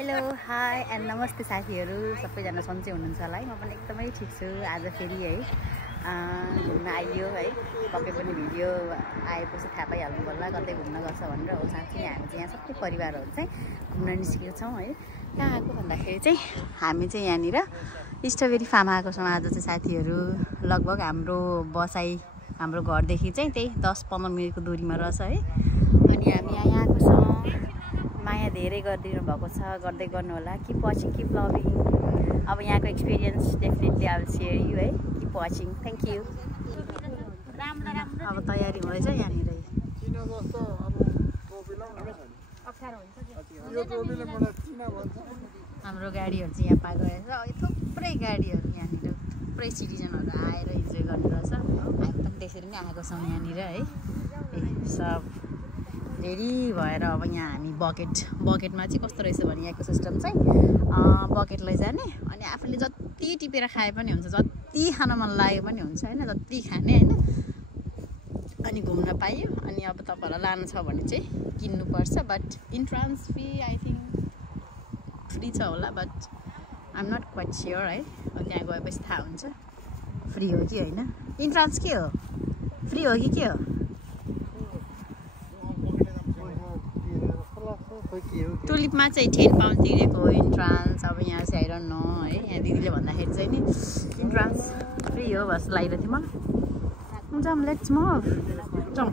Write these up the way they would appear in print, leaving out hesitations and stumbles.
Hello hi and नमस्ते साथीहरू सबैजना सन्चै हुनुहुन्छ होला है। म पनि एकदमै ठिक छु। आज फेरि है घुम्न आइयो है। पक्कै पनि भिडियो आएपछि थाहा पाइहाल्नु होला कतै घुम्न गएको भनेर। हो साँच्चै हामी चाहिँ यहाँ सबै परिवारहरू चाहिँ घुम्न निस्केको छौँ है। कहाँ आएको भन्दाखेरि चाहिँ हामी चाहिँ यहाँनिर स्ट्रबेरी फार्म आएको छौँ आज चाहिँ साथीहरू। लगभग हाम्रो घरदेखि चाहिँ त्यही 10-15 मिनटको दूरीमा रहेछ है। अनि हामी यहाँ आएको छौँ। माया धेरै गरिदिनु भएको छ, गर्दै गर्नु होला। Keep watching, keep loving. अब यहाँको experience definitely I will share you है। Keep watching, thank you. अब तयारी हुँदैछ यहाँनिर। हाम्रो गाडीहरू चाहिँ यहाँ पाएको रहेछ। थुप्रै गाडीहरू यहाँनिर थुप्रै सिटिजनहरू आएर इन्जोय गर्नु रहेछ। हामी पनि त्यसरी नै आएको छौँ यहाँनिर है। सब रेडी भएर अब यहाँ हामी बकेटमा चाहिँ कस्तो रहेछ भने यहाँको सिस्टम चाहिँ बकेट लैजाने अनि आफूले जति टिपेर खाए पनि हुन्छ, जति खान मन लाग्यो पनि हुन्छ होइन, जति खाने होइन। अनि घुम्न पाइयो। अनि अब तपाईँहरूलाई लानु छ भने चाहिँ किन्नुपर्छ। But entrance fee I think free छ होला, but I am not quite sure है। त्यहाँ गएपछि थाहा हुन्छ फ्री हो कि होइन। इन्ट्रान्स के हो, फ्री हो कि के हो? टुलिपमा चाहिँ 10 पाउन्ड तिरेको हो इन्ट्रान्स। अब यहाँ चाहिँ आइरहनु नो है। यहाँ दिदीले भन्दाखेरि चाहिँ नि इन्ट्रान्स फ्री हो बस लागिरहेको थियो मलाई। जाउँ, लेट्स मुभ, जाउँ।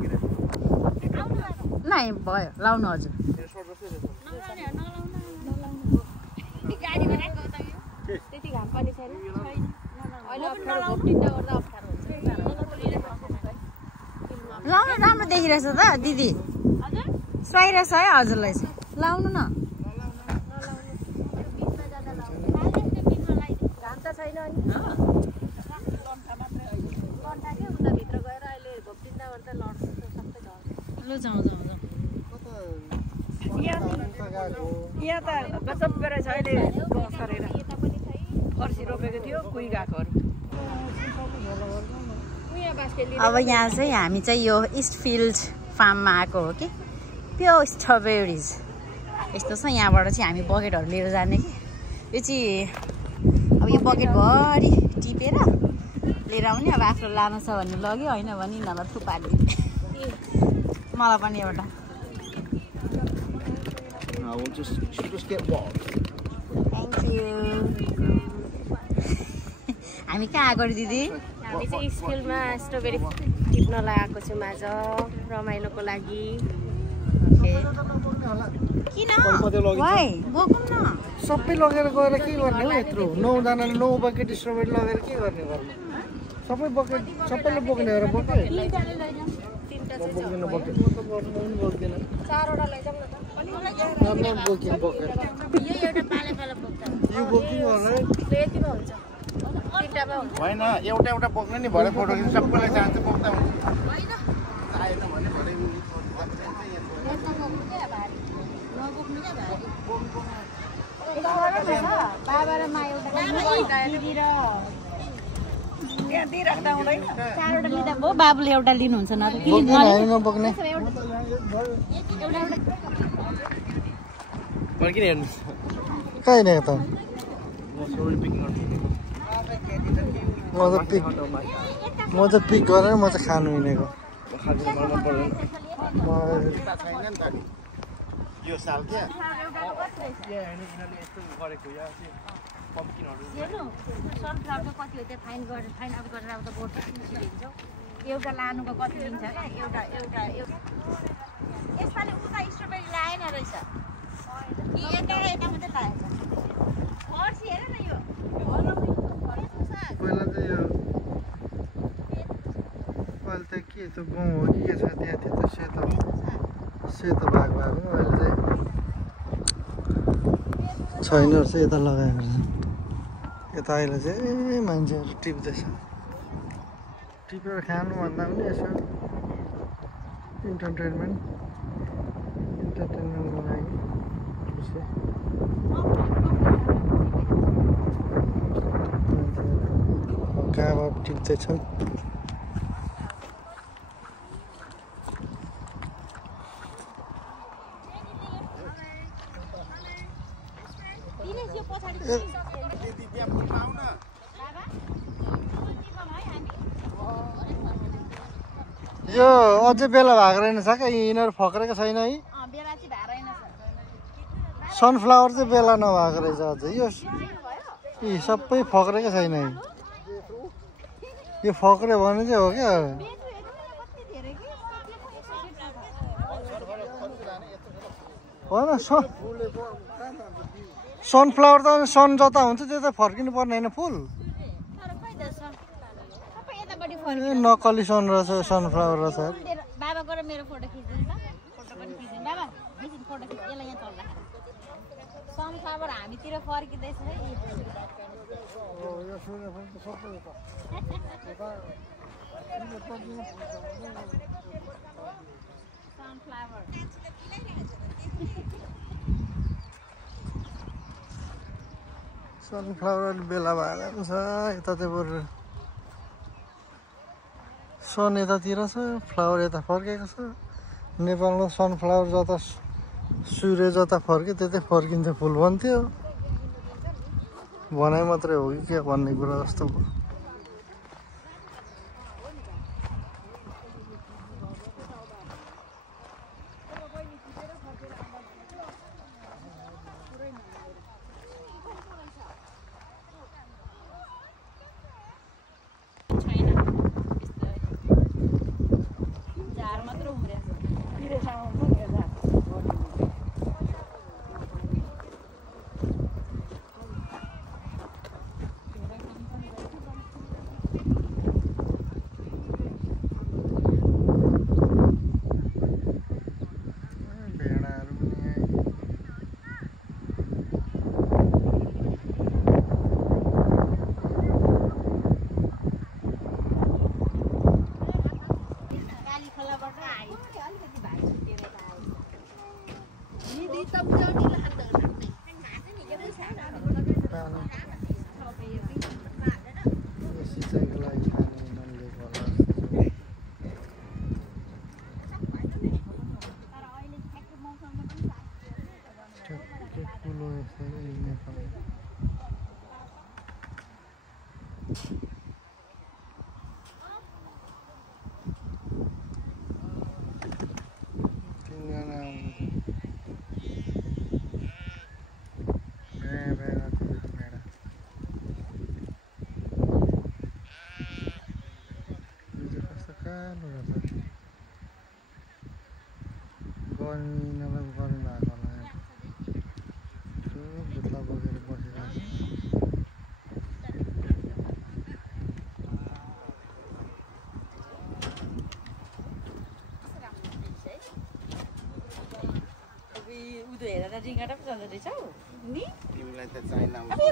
नाइ भयो, लाउनु हजुर। लाउनु, राम्रो देखिरहेछ त दिदी, सुहाइरहेछ है हजुरलाई चाहिँ। लाउनु न। ल जाउँ। यहाँ त गजब गरेछ अहिले गरेर फर्सी रोपेको थियो कुही गएकोहरू। अब यहाँ चाहिँ हामी चाहिँ यो इस्टफिल्ड फार्ममा आएको हो कि प्योर स्ट्रबेरिज यस्तो छ। यहाँबाट चाहिँ हामी बकेटहरू लिएर जाने कि यो चाहिँ अब यो बकेटभरि टिपेर लिएर आउने। अब आफ्नो लानु छ भने लग्यो, होइन भने यिनीहरूलाई थुपारिदिने। मलाई पनि एउटा। Thank you. हामी कहाँ आएको दिदी? हामी चाहिँ स्कुलमा स्ट्रबेरी टिप्नलाई आएको छौँ आज रमाइलोको लागि। किन भाइ बोकौँ न। सबै लगेर गएर के गर्ने हो? यत्रो 9जनाले 9 बकेट स्ट्रबेरी लगेर के गर्ने घरमा? सबै बकेट सबैले बोक्ने भएर बोके। बोक्दैन बकेट म त बोक्दैन। 4वटा लैजाउँ न त। म बोकिन बकेट यो एउटा पाले बोक्छ। यो बोकिङ होला यतिमा हुन्छ। तिनटामा हुन्छ। होइन, एउटा बोक्ने नि भरे फोटो खिच्नु सबैलाई चाहन्छ बोक्दा हुन्छ। होइन आएन भने भरे बाबा र मा एउटा दिदी र त्यहाँ दिइराख्दा हुँदैन। 4वटा लिँदा हो बाबुले एउटा लिनुहुन्छ न त कि नबोक्ने फर्किन हेर्नु कहीँ नै त म त पिक गरेर म चाहिँ खानु हिँडेको। यो साल क्या हेर्नु सनफ्लावरको कति हो त्यो फाइन अब गरेर अब त बोर्ड लिन्छौ। एउटा लानुको कति लिन्छ क्या? एउटा यसपालि उता स्ट्रबेरी लाएन रहेछ कि यता मात्रै लागेको छ। फर्सी हेर न यो पहिला चाहिँ यो अहिले त के त्यो गाउँ हो कि के छ त्यहाँ त्यो सेतो भाग भएको अहिले चाहिँ छैन रहेछ। यता लगाएको रहेछ। यता अहिले चाहिँ मान्छेहरू टिप्दैछ। टिपेर खानुभन्दा पनि यसो इन्टरटेनमेन्टको लागि काबाब टिप्दैछन्। दिनेश यो पछाडि दिदी त्यहाँ फुलमा आउन बाबा टिपम है हामी यो अझै बेला भएको रहेनछ क्या यिनीहरू फक्रेको छैन है बेला चाहिँ भएर रहेन सनफ्लावर चाहिँ बेला नभएको रहेछ अझै यो यी सबै फक्रेको छैन है यो फक्रे भने चाहिँ हो क्या होइन सनफ्लावर त सन जता हुन्छ त्यता फर्किनु पर्ने होइन फुल ए नक्कली सन रहेछ सनफ्लावर रहेछ बाबा गएर मेरो फोटो खिच्दिनु त फोटो पनि खिच्दिनु बाबा खिच्दिनु फोटो खिच यसलाई यहाँ चल्ला सनफ्लावर हामीतिर फर्किँदैछ है सनफ्लावर सनफ्लावर बेला भएर छ यता चाहिँ बरु सन यतातिर छ फ्लावर यता फर्केको छ नेपालमा सनफ्लावर जता सूर्य जता फर्क्यो त्यतै फर्किन्थ्यो फुल भन्थ्यो भनाइ मात्रै हो कि के भन्ने कुरा जस्तो भयो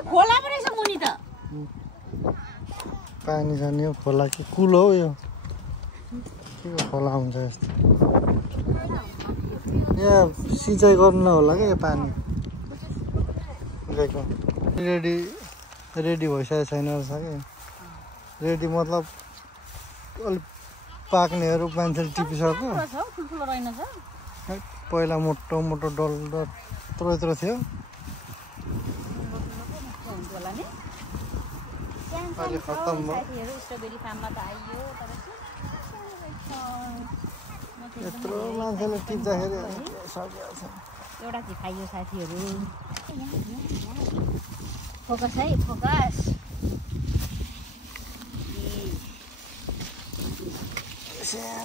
खोला पो रहेछ मुनि त पानी छ नि यो खोला कि कुल हो यो के खोला हुन्छ यस्तो यहाँ सिँचाइ गर्नु होला क्या यो पानी रेडी भइसकेको छैन रहेछ कि रेडी मतलब अलिक पाक्नेहरू मान्छेले टिपिसक्यो पहिला मोटो मोटो डल यत्रो थियो अहिले खत्तम भयो यत्रो मान्छेले टिप्दाखेरि एउटा चाहिँ खाइयो साथीहरू फोकस है फोकस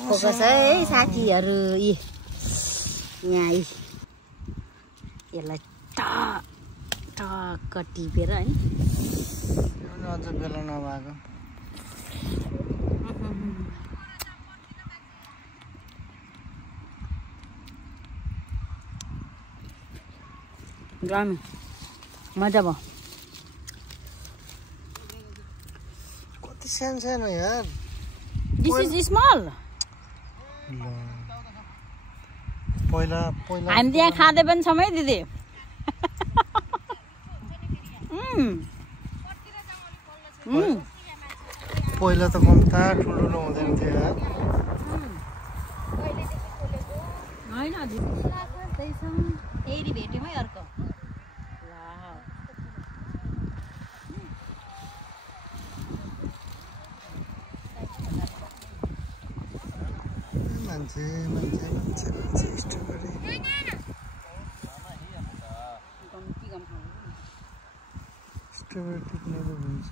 फोकस है साथीहरू यहाँ यसलाई टक्क टिपेर है अझ बेला नभएको ग्रामी मजा भयो कति सानो यार दिस इज स्मल पहिला हामी त्यहाँ खाँदै पनि छौँ है दिदी पहिला त कम्ता ठुलो हुँदैन थियो यार होइन फेरि भेट्यौँ है अर्को मान्छे मान्छे मान्छे मान्छे स्ट्रबेरी स्ट्रबेरी टिप्नेको हुन्छ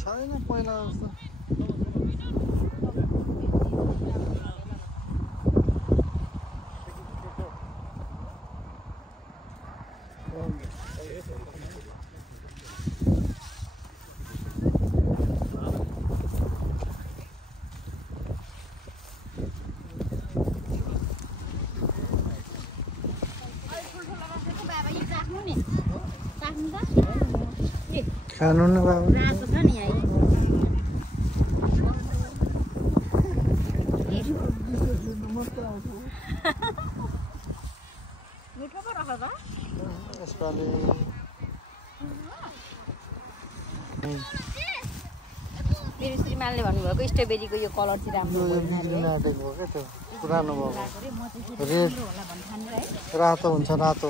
छैन पहिला जस्तो खानु न बाबु रातो छ नि यहाँ मिठो पो रह त यसपालि मेरो श्रीमानले भन्नुभएको स्ट्रबेरीको यो कलर चाहिँ राम्रो युनाइटेड भयो क्या त्यो पुरानो भएको रेड रातो हुन्छ रातो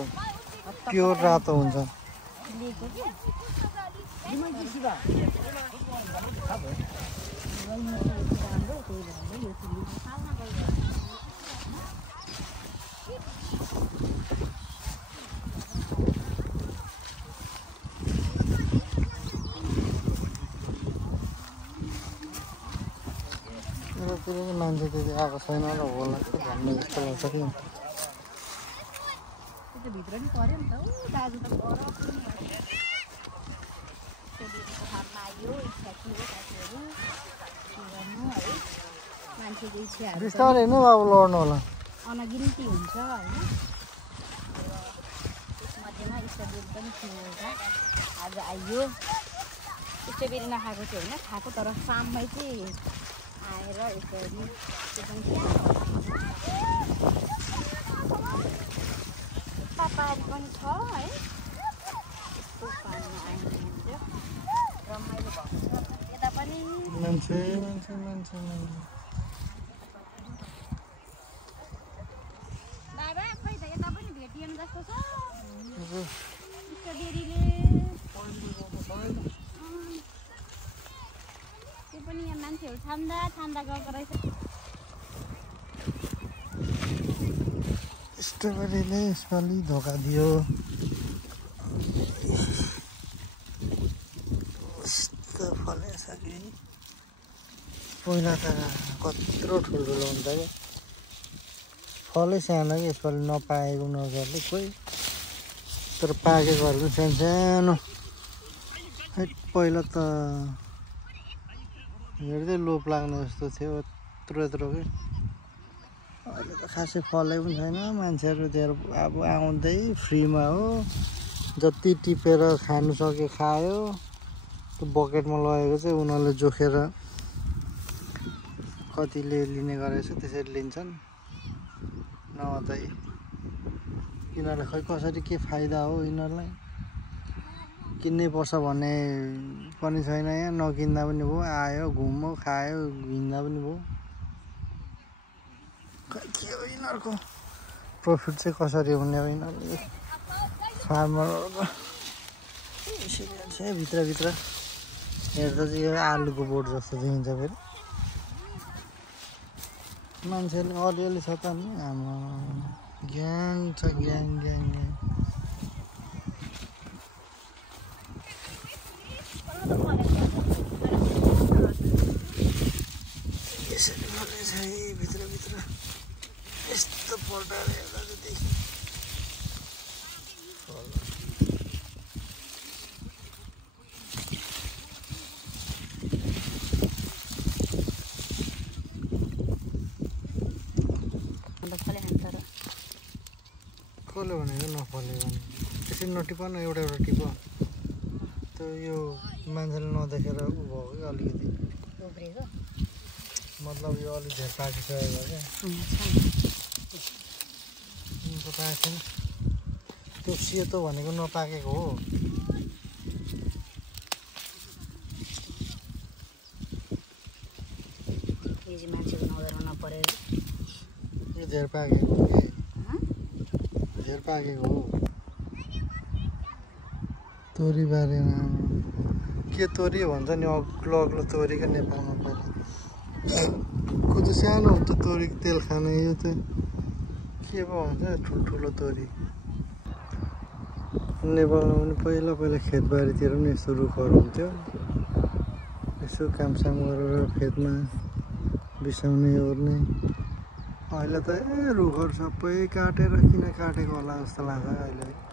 प्योर रातो हुन्छ मान्छे त्यति आएको छैन र होला भन्ने जस्तो लाग्छ कि भित्र नि पर्यो नि त दाजु त मान्छेको इच्छाहरू बिस्तारै नै बाबु लड्नु होला अनगिन्ती हुन्छ होइन मध्येमा स्ट्रबेरी पनि थियो आज आइयो स्ट्रबेरी नखाएको चाहिँ होइन खाएको तर फार्ममै चाहिँ आएर यसरी पापारी पनि छ है यस्तो फार्ममा आउनुहुन्छ रमाइलो भएको छ यता पनि मान्छे मान्छे मान्छे मान्छे बाबा खोइ त यता पनि भेटिएन जस्तो छ स्ट्रबेरीले त्यो पनि यहाँ मान्छेहरू छान्दा छान्दा गएको रहेछ स्ट्रबेरीले यसपालि धोका दियो यस्तो फलेछ कि पहिला त कत्रो ठुल्ठुलो हुन्छ क्या फलै सानो कि यसपालि नपाएको उनीहरूले कोही तर पाकेकोहरू पनि सानो सानो पहिला त हेर्दै लोभ लाग्ने जस्तो थियो यत्रो यत्रो कि अहिले त खासै फलै पनि छैन मान्छेहरू त्यहाँ अब आउँदै फ्रीमा हो जति टिपेर खानु सक्यो खायो त्यो बकेटमा लगेको चाहिँ उनीहरूले जोखेर कतिले लिने गरेछ त्यसरी लिन्छन् नभए त यिनीहरूलाई खै कसरी के फाइदा हो यिनीहरूलाई किन्नै पर्छ भन्ने पनि छैन यहाँ नकिन्दा पनि भयो आयो घुम्यो खायो हिँड्दा पनि भयो खै के हो यिनीहरूको प्रफिट चाहिँ कसरी हुने हो यिनीहरूले फार्मरहरूको यसरी छ भित्रभित्र हेर्दा चाहिँ यो आलुको बोट जस्तो देखिन्छ फेरि मान्छेले अलिअलि छ त नि हाम्रो ग्याङ छ ग्याङ ग्याङ ग्याङ यसरी फलेछ है भित्रभित्र यस्तो पल्टाएर हेर्दा चाहिँ देखि कसले भनेको नफल्यो भने बेसी नटिप न एउटा एउटा टिप त्यो यो मान्छेले नदेखेर उ भयो कि अलिकति उब्रेको मतलब यो अलिक धेर पाकिसकेको क्या पाएको छैन त्यो सेतो भनेको नपाकेको हो मान्छेको नजर नपरेर यो धेर पाकेको हो कि धेर पाकेको हो तोरी बारेमा के तोरी भन्छ नि अग्लो अग्लो तोरीको नेपालमा पहिला को त सानो हुन्छ तोरीको तेल खाने यो चाहिँ के पो भन्छ ठुल्ठुलो तोरी नेपालमा पनि पहिला पहिला खेतबारीतिर पनि यस्तो रुखहरू हुन्थ्यो यसो कामसाम गरेर खेतमा बिसाउने ओर्ने अहिले त रुखहरू सबै काटेर किन काटेको होला जस्तो लाग्छ अहिले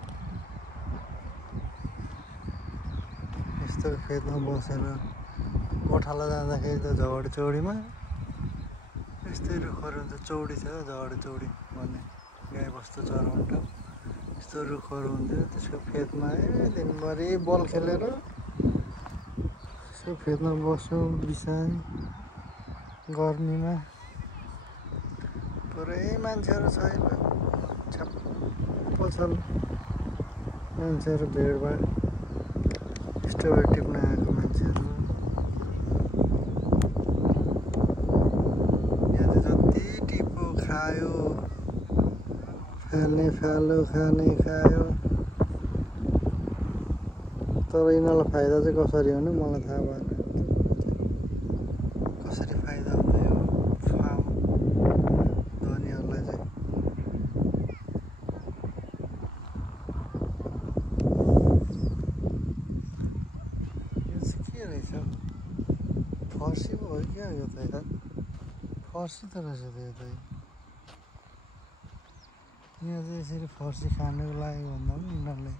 यस्तो खेतमा बसेर गोठाला जाँदाखेरि त झगडी चौडीमा यस्तै रुखहरू हुन्छ चौडी छ झगडी चौडी भन्ने गाई बस्तु चराउने ठाउँ यस्तो रुखहरू हुन्थ्यो त्यसको फेदमा दिनभरि बल खेलेर यसो फेदमा बस्यो बिसाएँ गर्मीमा पुरै मान्छेहरू छैन छप्प छन् मान्छेहरू भिडभाड स्ट्रबेरी टिप्न आएको मान्छेहरू यहाँ जति टिप्यो खायो फाल्ने फाल्यो खाने खायो तर यिनीहरूलाई फाइदा चाहिँ कसरी हो नि मलाई थाहा भएन कसरी फाइदा हुन्छ यो फार्म धनीहरूलाई चाहिँ यो चाहिँ के रहेछ फर्सी पो हो क्या यो त फर्सी त रहेछ त यो त यहाँ चाहिँ यसरी फर्सी खानुको लागि भन्दा पनि यिनीहरूले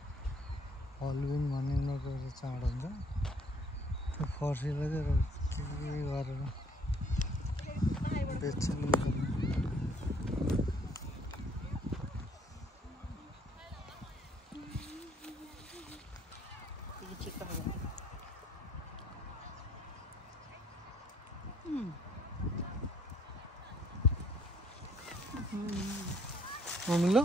हलुविन भन्ने उनीहरूको एउटा चाड हुन्छ त्यो फर्सीलाई चाहिँ के गरेर बेच्छन् मिलो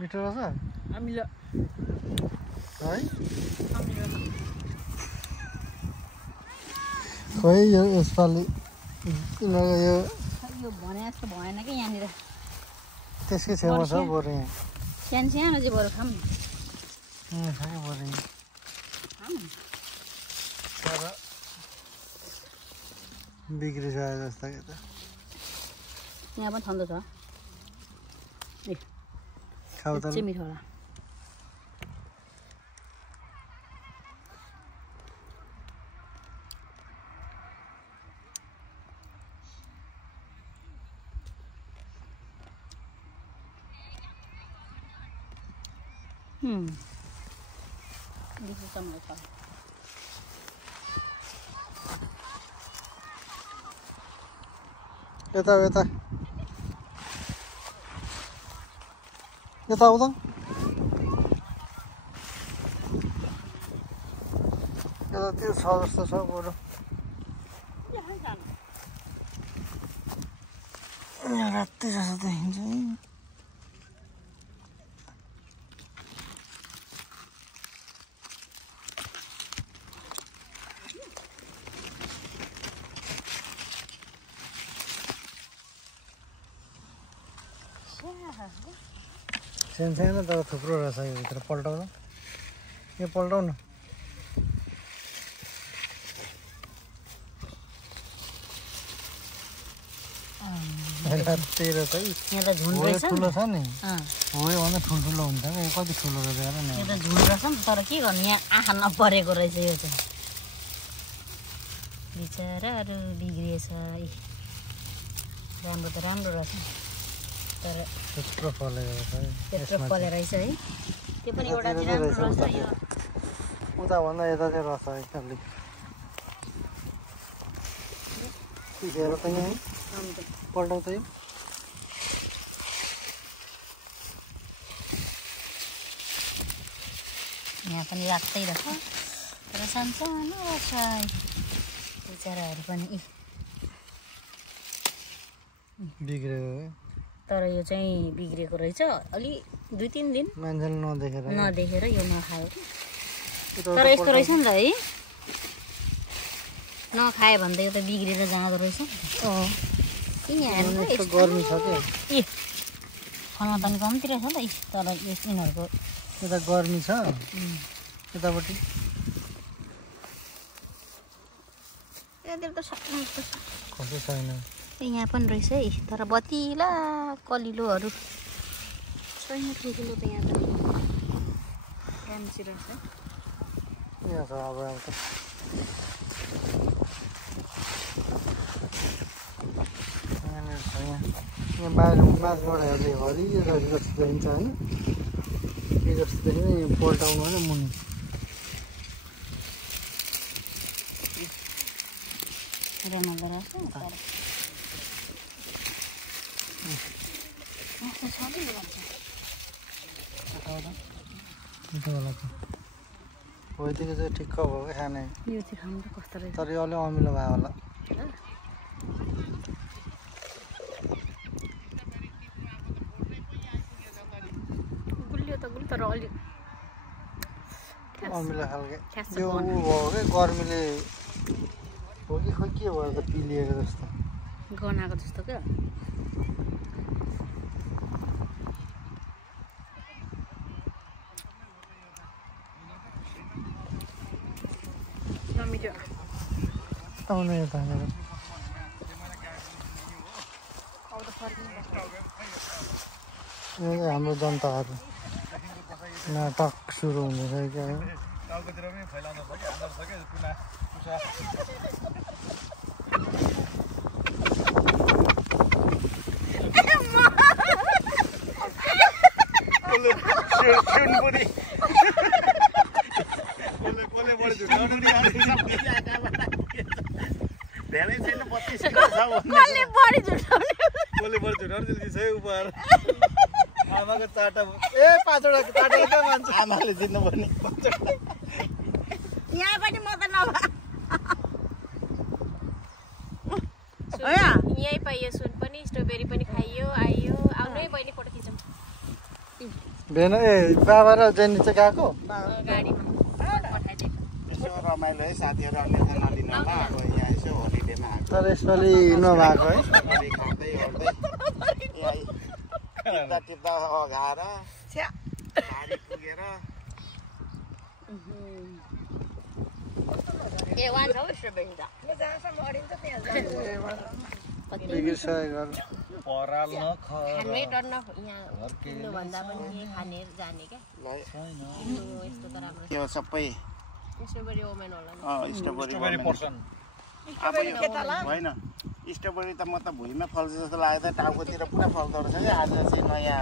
मिठो रहेछ अमिलो है खै यो यसपालि यिनीहरूको यो भने जस्तो भएन कि यहाँनिर त्यसकै छेउमा छ बरु यहाँ सानो सानो चाहिँ बरु खाऊँ यहाँ छ क्या बरु यहाँ तर बिग्रिसक्यो जस्तो कि त यहाँ पनि ठन्डो छ खाऊ त चाहिँ मिठो होला This is some like यता यता यता आउँदा यता त्यो छ जस्तो छ बरु यहाँ राति जस्तो देखिन्छ है सानो तर थुप्रो रहेछ यो भित्र पल्टाउनु यो पल्टाउनु राति रहेछ यहाँ त झुन्ड रहेछ ठुलो छ नि हो योभन्दा ठुल्ठुलो हुन्छ क्या यो कति ठुलो रहेछ हेर नि यो त झुन्ड रहेछ नि तर के गर्नु यहाँ आँखा नपरेको रहेछ यो चाहिँ बिचराहरू बिग्रिएछ राम्रो त राम्रो रहेछ तर त्यत्रो फलेको रहेछ त्यत्रो फलेको रहेछ है त्यो पनि एउटा चाहिँ राम्रो रहेछ यो उताभन्दा यता चाहिँ रहेछ है अलिक हेर त यहाँ पल्टाउ त यो यहाँ पनि राख्दै रहेछ तर सानसानो रहेछ बिचराहरू पनि बिग्रेको तर यो चाहिँ बिग्रेको रहेछ अलि 2-3 दिन मान्छेले नदेखेर यो नखायो तर यस्तो रहेछ नि त है नखायो भने त यो त बिग्रेर जाँदो रहेछ गर्मी छ क्या खाना पनि कम्ती रहेछ नि त तर यिनीहरूको यता गर्मी छ यतापट्टि खसो छैन यहाँ पनि रहेछ है तर बतिला कलिलोहरू छैन ठुल्ठुलो त यहाँ त फ्यान्सी रहेछ यहाँ छ अब यहाँ बाहिर माथबाट हेर्दै हरियो हरियो जस्तो देखिन्छ होइन के जस्तो देखिन्छ यहाँ पल्टाउनु होइन मुनि रमाइलो रहेछ हो यतिको चाहिँ ठिक्क भयो क्या खाने यो चाहिँ खानु त कस्तो रहेछ तर यो अलिक अमिलो भयो होला गुलियो त गुलियो तर अलि अमिलो खालके यो ऊ भयो क्या गर्मीले हो कि खोइ के भयो त पिलिएको जस्तो गनाएको जस्तो क्या आउनु यता हाम्रो जनताहरू नाटक सुरु हुँदैछ क्या धेरै छैन 32 आमाको चाटा पाँचवटा चाटा मान्छ आमाले दिनुपर्ने यहाँ पनि म त नभए यहीँ पाइयो सुन पनि स्ट्रबेरी पनि खाइयो आइयो आउनै बहिनी फोटो खिचौँ भेन बाबा र जेनी चाहिँ गएको गाडीमा यसो रमाइलो है साथीहरू अन्यथा नलिनु होला अब यहाँ यसो होलिडेमा आएको तर यसपालि नभएको है खाँदै ओर्दै टिप्दा अघाएर भारी पुगेर ए वान छ स्ट्रबेरी त बिग्रिसकेको पराल खानै डर न यहाँ किन्नुभन्दा पनि खाने जाने क्या यस्तो त राम्रो त्यो सबै स्ट्रबेरी ओमेन होला नि स्ट्रबेरी पर्सन अब यो होइन स्ट्रबेरी त म त भुइँमा फल्छ जस्तो लाग्यो त टाउकोतिर पुरा फल्दो रहेछ कि आज चाहिँ नयाँ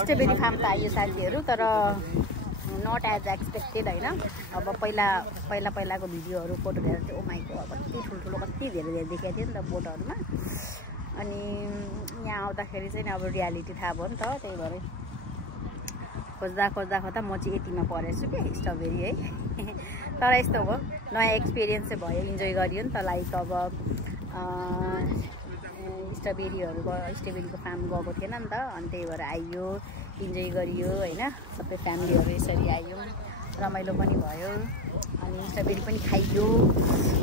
स्ट्रबेरी फार्म त आयो साथीहरू तर नट एज एक्सपेक्टेड होइन अब पहिलाको भिडियोहरू फोटो हेरेर चाहिँ ओमाइको कति ठुल्ठुलो कति धेरै देखाएको थियो नि त बोटहरूमा अनि यहाँ आउँदाखेरि चाहिँ अब रियालिटी थाहा भयो नि त त्यही भएर खोज्दा म चाहिँ यतिमा परेछु कि स्ट्रबेरी है तर यस्तो हो नयाँ एक्सपिरियन्स चाहिँ भयो इन्जोय गरियो नि त लाइक अब स्ट्रबेरीको फार्म गएको थिएन नि त अनि त्यही भएर आइयो इन्जोय गरियो होइन सबै फ्यामिलीहरू यसरी आइयो रमाइलो पनि भयो अनि स्ट्रबेरी पनि खाइयो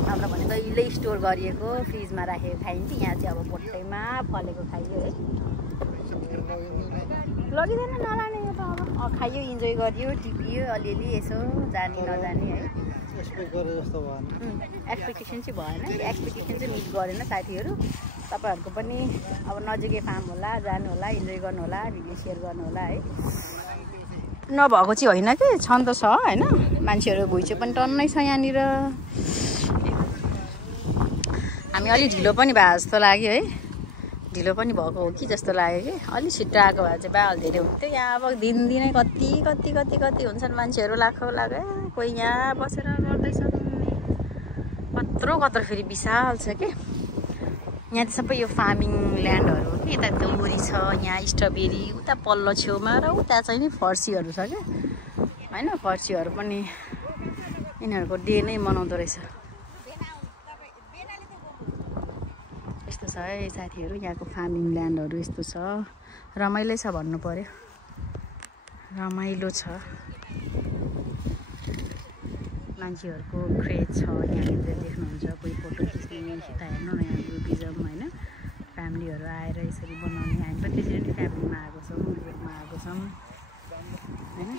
नत्र भने कहिल्यै स्टोर गरिएको फ्रिजमा राखेर खाइन्थ्यो यहाँ चाहिँ अब पोटैमा फलेको खाइयो है लगिँदैन नलाने यो त अब खाइयो इन्जोय गरियो टिपियो अलिअलि यसो जाने नजाने है एक्सपेक्टेसन चाहिँ भएन एक्सपेक्टेसन चाहिँ मिट गरेन साथीहरू तपाईँहरूको पनि अब नजिकै फार्म होला जानु होला इन्जोय गर्नु होला भिडियो सेयर गर्नु होला है नभएको चाहिँ होइन कि छन् त छ होइन मान्छेहरू घुइँचो पनि टन्नै छ यहाँनिर हामी अलि ढिलो पनि भए जस्तो लाग्यो है ढिलो पनि भएको हो कि जस्तो लाग्यो कि अलिक छिट्टो आएको भए चाहिँ बाल धेरै हुन्थ्यो यहाँ अब दिनदिनै कति हुन्छन् मान्छेहरू लाखौँ लाख कोही यहाँ बसेर गर्दैछन् कत्रो फेरि विशाल छ कि यहाँ त सबै यो फार्मिङ ल्यान्डहरू हो कि यता दोरी छ यहाँ स्ट्रबेरी उता पल्लो छेउमा र उता चाहिँ नि फर्सीहरू छ क्या होइन पर्सीहरू पनि यिनीहरूको डे नै मनाउँदो रहेछ। यस्तो छ है साथीहरू यहाँको फार्मिङ ल्यान्डहरू यस्तो छ। रमाइलो छ भन्नु पर्यो, रमाइलो छ। मान्छेहरूको क्रेज छ यहाँनिर देख्नुहुन्छ। कोही फोटो खिच्ने यता हेर्नु न यहाँ ग्रुपिजम होइन फ्यामिलीहरू आएर यसरी बनाउने। हामी पनि त्यसरी नै फ्यामिलीमा आएको छौँ, ग्रुपमा आएको छौँ होइन।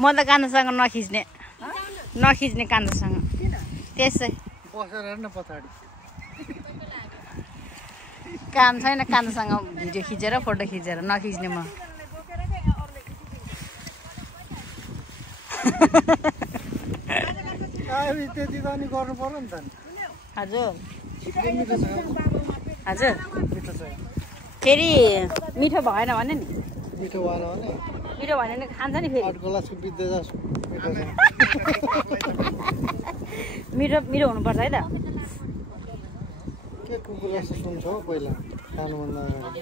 म त कान्छासँग नखिच्ने कान्छासँग त्यसै बसेर हेर्न पछाडि काम छैन कान्छासँग भिडियो खिचेर फोटो खिचेर नखिच्ने म। त्यति त अनि गर्नु पर्यो नि त। हजुर हजुर फेरि मिठो भएन भने नि, मिठो भएन भने मिठो भएन भने खान्छ नि फेरि। अर्कोलाई सुपिँदै जाओस् मिठो छ। मिठो मिठो हुनुपर्छ है त। के कुकुर जस्तो सुन्छ हौ पहिला खानुभन्दा अगाडि।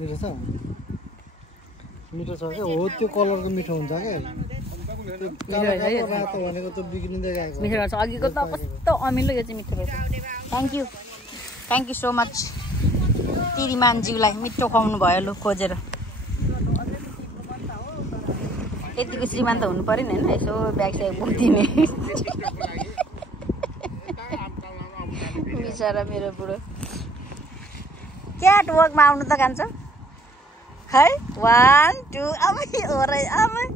मिठो छ, मिठो छ क्या। हो त्यो कलरको मिठो हुन्छ क्या। रातो भनेको त बिग्रिँदै गएको। मिठो रहेछ अघिको त कस्तो अमिलो, यो चाहिँ मिठो रहेछ। थ्याङ्क यू सो मच तिरिमानज्यूलाई मिठो खुवाउनु भयो लु खोजेर। यतिको श्रीमान त हुनु पऱ्यो नि होइन, यसो ब्याग स्याग बोकिदिने। बिचरा मेरो बुढो क्याट वकमा आउनु त कान्छ है। 1 2 आमै ओरै आमै।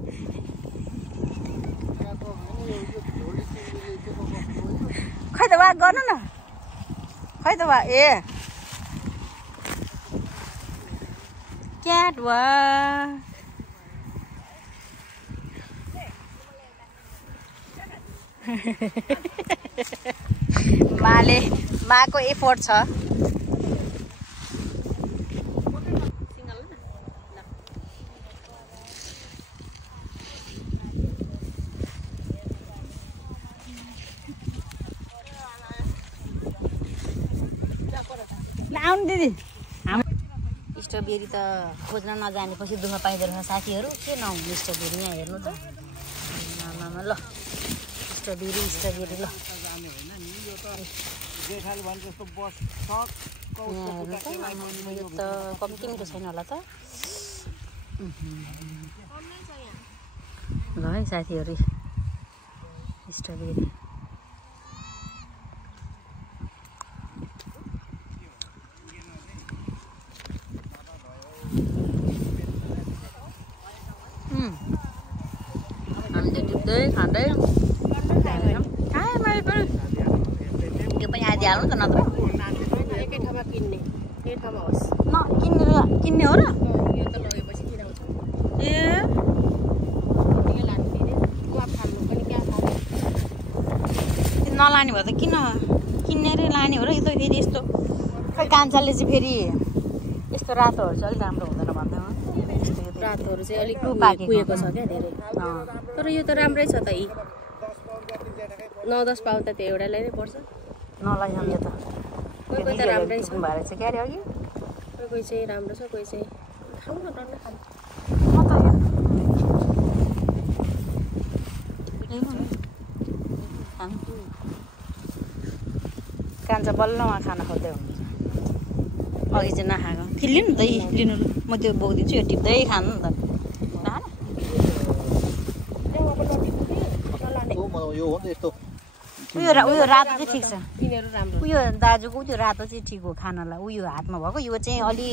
खै त वाक गर्नु न, खै त वाक। ए क्याट वाक। माको एफोर्ट छ। आउनु दिदी। स्ट्रबेरी त खोज्न नजानेपछि दुःख पाइँदो रहेछ साथीहरू। के नहुने स्ट्रबेरी यहाँ हेर्नु त। ल स्ट्रबेरी ल यो त कम्ती मिठो छैन होला त। ल है साथीहरू स्ट्रबेरी हामीले टिप्दै खाँदै खाएँ मैले पनि। त्यो पनि आधी हाल्नु त नत्र एकै ठाउँमा किन्ने, एकै ठाउँमा होस् न किन्ने हो र। यो त लगेपछि किनाउँछ ए लानु दिने गुवा फाल्नु पनि क्या खानु। नलाने भयो त किन किन्ने रे लाने हो र। यो त फेरि यस्तो खै कान्छाले चाहिँ फेरि यस्तो रातोहरू चाहिँ अलिक राम्रो हुँदैन भन्दै हो। रातोहरू चाहिँ अलिक पाकेको कुहेको छ क्या धेरै। तर यो त राम्रै छ त। यी 9-10 पाउ त त्यो एउटालाई नै पर्छ। नलैजाउँ यो त कोही कोही त राम्रै छ, भएर चाहिँ क्यारे अघि कोही कोही चाहिँ राम्रो छ, कोही चाहिँ खाउँ न डल्लै खानु। कान्छा बल्ल उहाँ खाना खोज्दै हुनुहुन्छ। अघि चाहिँ नखाएको कि लिनु त लिनु। म त्यो बोकिदिन्छु यो टिप्दै खानु नि त। उयो रातो चाहिँ ठिक छ। यिनीहरू राम्रो उयो दाजुको त्यो रातो चाहिँ ठिक हो खानालाई। उयो हातमा भएको यो चाहिँ अलि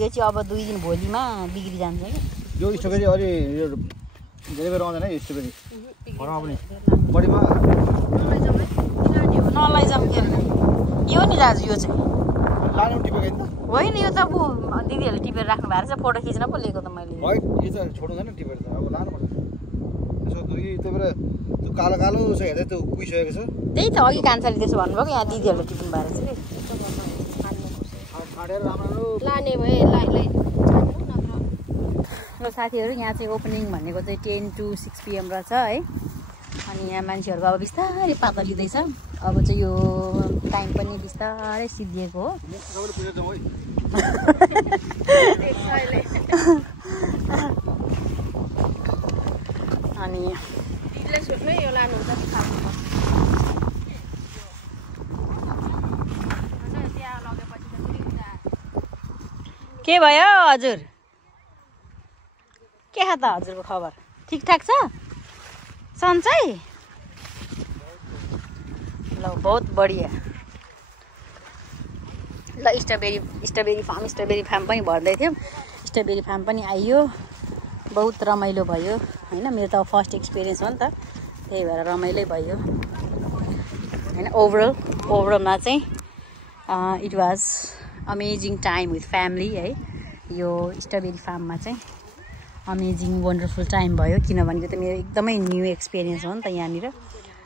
यो चाहिँ अब 2 दिन भोलिमा बिग्री जान्छ कि। यो स्ट्रबेरी अलि यो धेरै बेर आउँदैन है स्ट्रबेरी घरमा पनि बढीमा नलैजाउँ के यो नि दाजु। यो चाहिँ लानु टिपेको नि होइन, यो त अब दिदीहरूले टिपेर राख्नु भएको रहेछ। फोटो खिच्न पो लिएको त मैले। वाइट यो त छोड्नु छैन टिपेर त अब लानु पर्छ। यसो दुई त्यो बेला त्यो कालो कालो छ हेर्दै त्यो कुहिसकेको छ। त्यही त अघि कान्छाले त्यसो भन्नुभएको। यहाँ दिदीहरूले टिप्नु भएको रहेछ कि। फाटेर राम्रो लाने भए लाई र साथीहरू यहाँ चाहिँ ओपनिङ भनेको चाहिँ 10 to 6 PM रहेछ है। अनि यहाँ मान्छेहरूको अब बिस्तारै पाता लिँदैछ। अब चाहिँ यो टाइम पनि बिस्तारै सिद्धिएको हो। अनि के भयो हजुर? के छ त हजुरको खबर? ठिकठाक छ सन्चै? ल बहुत बढिया। ल स्ट्रबेरी फार्म पनि भर्दै थियौँ। स्ट्रबेरी फार्म पनि आइयो, बहुत रमाइलो भयो होइन। मेरो त फर्स्ट एक्सपिरियन्स हो नि त, त्यही भएर रमाइलो भयो होइन। ओभरअलमा चाहिँ it was amazing time with family है। यो स्ट्रबेरी फार्ममा चाहिँ अमेजिङ वन्डरफुल टाइम भयो, किनभने त्यो मेरो एकदमै न्यू एक्सपिरियन्स हो नि त। यहाँनिर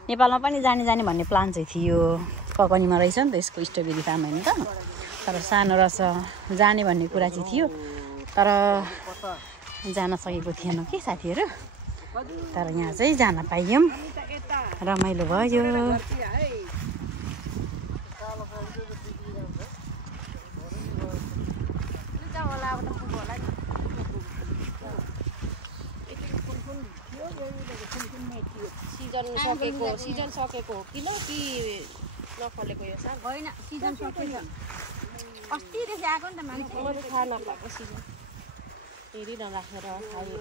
नेपालमा पनि जाने भन्ने प्लान चाहिँ थियो, ककनीमा रहेछ नि त यसको स्ट्रबेरी फार्म होइन त। तर सानो रहेछ, जाने भन्ने कुरा चाहिँ थियो, तर जान सकेको थिएन कि साथीहरू। तर यहाँ चाहिँ जान पाइयौँ, रमाइलो भयो। सिजन सकेको हो किन कि नफलेको यो साल? होइन, सिजन सकेको अस्तिदेखि आएको नि त मान्छे। मैले थाहा नपाएको सिजन हेरि नराखेर खायो।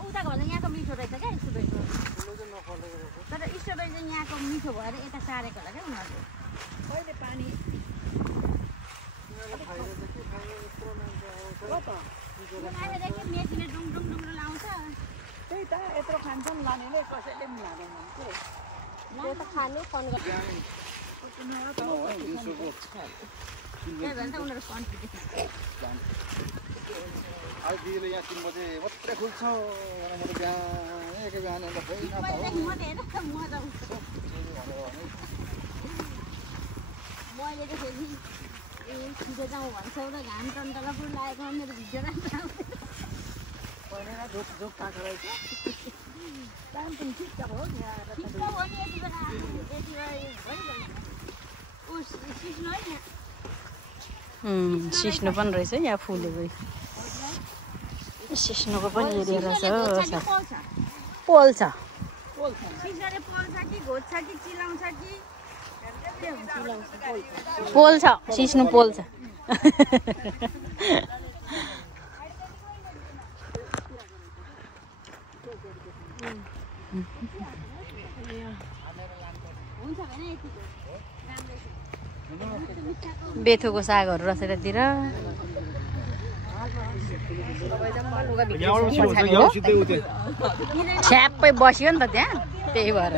उताको भन्दा यहाँको मिठो रहेछ क्या स्ट्रबेरी। तर स्ट्रबेरी चाहिँ यहाँको मिठो भएर यता सारेको होला क्या उनीहरूले। कहिले पानी मेथीले डुङ लाउँछ। त्यही त यत्रो खान्छन् लानेले, कसैले पनि लाँदैन के त्यो त खानु फोन गर्छ। मैले त फेरि छिटो जाउँ भन्छौ र घाम टन्टला पुरा लागेको मेरो भिडियो राम्रो आउँछ। सिस्नो पनि रहेछ यहाँ फुलेको। सिस्नोको पनि एरिया रहेछ। पोल्छ पोल्छ सिस्नो पोल्छ। बेथोको सागहरू रहेछ यतातिर। छ्याप्पै बस्यो नि त त्यहाँ, त्यही भएर।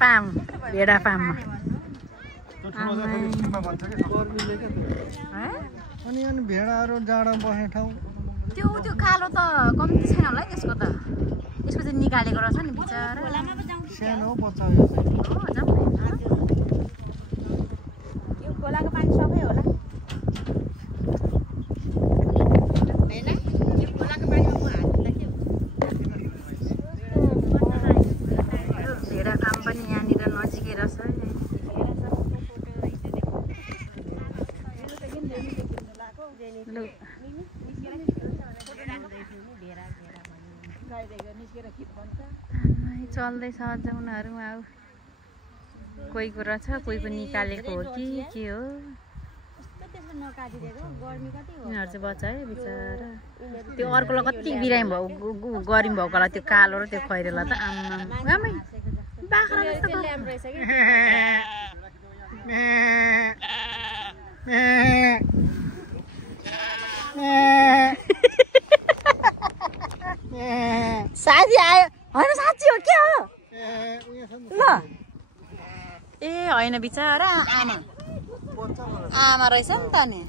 फार्म भेडा फार्ममा अनि भेडाहरू जाडोमा बस्ने ठाउँ। त्यो कालो त कम्ती छैन होला है त्यसको त। यसको चाहिँ निकालेको रहेछ नि बिचरा। सानो बच्चा यो खोलाको पानी सबै होला होइन। यो खोलाको पानीमा म हात दिँदा के हुन्छ? भेडा काम पनि यहाँनिर नजिकै रहेछ। चल्दैछ अझ उनीहरू। अब कोहीको रहेछ, कोहीको निकालेको हो कि के हो। उनीहरू चाहिँ बच्चा है बिचरा। त्यो अर्कोलाई कति बिरामी भयो, गरिम भएको होला त्यो कालो र त्यो खैरेला त। आम्मै बाख्रा जस्तो साथी आयो होइन? साँच्ची हो क्या हो ल? ए होइन बिचरा आमा रहेछ नि त नि।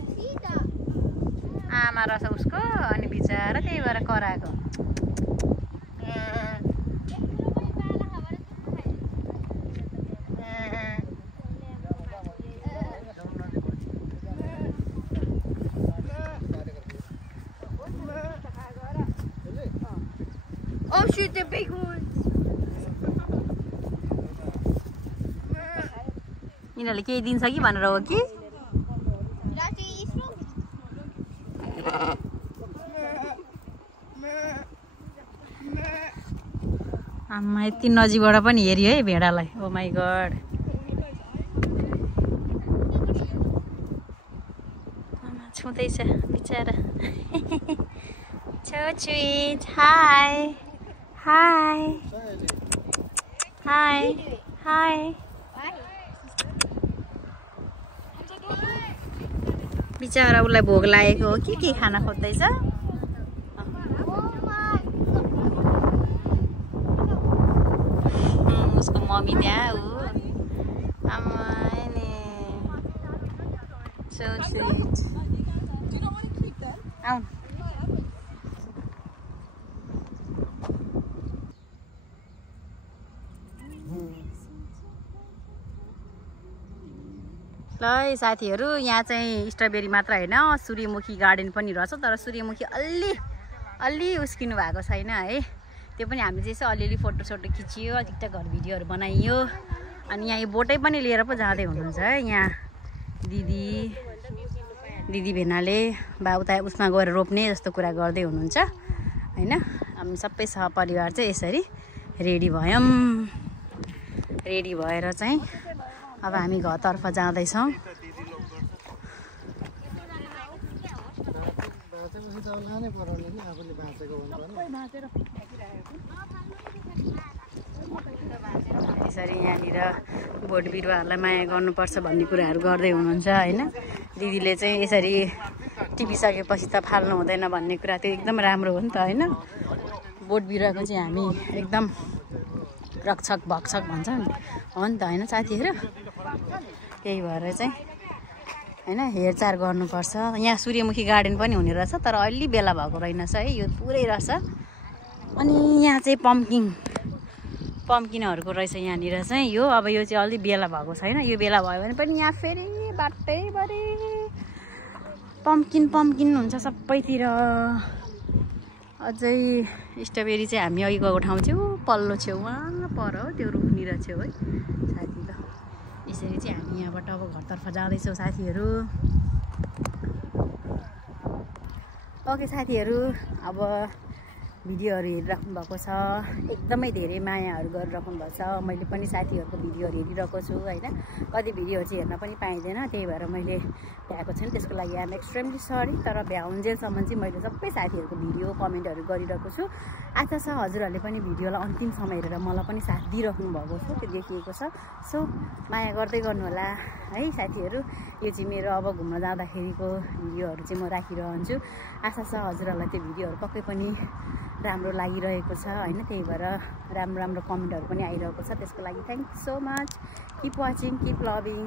आमा रहेछ उसको, अनि बिचरा त्यही भएर कराएको। Oh shoot, the big one. यिनीहरूले केही दिन्छ कि भनेर हो कि आमा यति नजिकबाट पनि हेऱ्यो है भेडालाई ओ माई गड छुँदैछ बिचरा So sweet. Hi. Hi. Hi. Hi. बिचरा उसलाई भोग लागेको हो के खाना खोज्दैछ उसको मम्मी त्यहाँ हो आमाले So sweet. आऊ ल साथीहरू यहाँ चाहिँ स्ट्रबेरी मात्र हैन सूर्यमुखी गार्डन पनि रहेछ तर सूर्यमुखी अलि उस्किनु भएको छैन है त्यो पनि हामी चाहिँ यसो अलिअलि फोटो खिचियो टिकटक घर भिडियोहरू बनाइयो अनि यहाँ यो बोटै पनि लिएर पो जाँदै हुनुहुन्छ है यहाँ दिदी भेनाले बा उता उसमा गएर रोप्ने जस्तो कुरा गर्दै हुनुहुन्छ हैन हामी सबै सहपरिवार चाहिँ यसरी रेडी भएर चाहिँ अब हामी घरतर्फ जाँदैछौँ त्यसरी यहाँनिर बोट बिरुवाहरूलाई माया गर्नुपर्छ भन्ने कुराहरू गर्दै हुनुहुन्छ हैन दिदीले चाहिँ यसरी टिपिसकेपछि त फाल्नु हुँदैन भन्ने कुरा त्यो एकदम राम्रो हो नि त हैन बोट बिरुवाको चाहिँ हामी एकदम रक्षक भक्षक भन्छ हो नि त हैन साथीहरू त्यही भएर चाहिँ हैन हेरचाह गर्नुपर्छ यहाँ सूर्यमुखी गार्डन पनि हुने रहेछ तर अलि बेला भएको रहेनछ है यो पुरै रहेछ अनि यहाँ चाहिँ पम्किनहरूको रहेछ यहाँनिर चाहिँ यो अब यो चाहिँ अलि बेला भएको छैन यो बेला भयो भने पनि यहाँ फेरि बाटैभरि पम्किन हुन्छ सबैतिर अझै स्ट्रबेरी चाहिँ हामी अघि गएको ठाउँ चाहिँ पल्लो छेउ वहाँ पर हो त्यो रुखनिर छेउ है साथी ल यसरी चाहिँ हामी यहाँबाट अब घरतर्फ जाँदैछौँ साथीहरू ओके साथीहरू अब भिडियोहरू हेरिराख्नु भएको छ एकदमै धेरै मायाहरू गरिराख्नु भएको छ मैले पनि साथीहरूको भिडियोहरू हेरिरहेको छु हैन कति भिडियोहरू चाहिँ हेर्न पनि पाइँदैन त्यही भएर मैले भ्याएको छैन त्यसको लागि आम एक्सट्रिमली सरी तर भ्याउन्जेलसम्म चाहिँ मैले सबै साथीहरूको भिडियो कमेन्टहरू गरिरहेको छु आशा छ हजुरहरूले पनि भिडियोलाई अन्तिमसम्म हेरेर मलाई पनि साथ दिइराख्नु भएको छ त्यो देखिएको छ सो माया गर्दै गर्नु होला है साथीहरू यो चाहिँ मेरो अब घुम्न जाँदाखेरिको भिडियोहरू चाहिँ म राखिरहन्छु आशा छ हजुरहरूलाई त्यो भिडियोहरू पक्कै पनि राम्रो लागिरहेको छ हैन त्यही भएर राम्रो कमेन्टहरू पनि आइरहेको छ त्यसको लागि thank you so much keep watching keep loving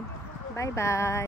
by by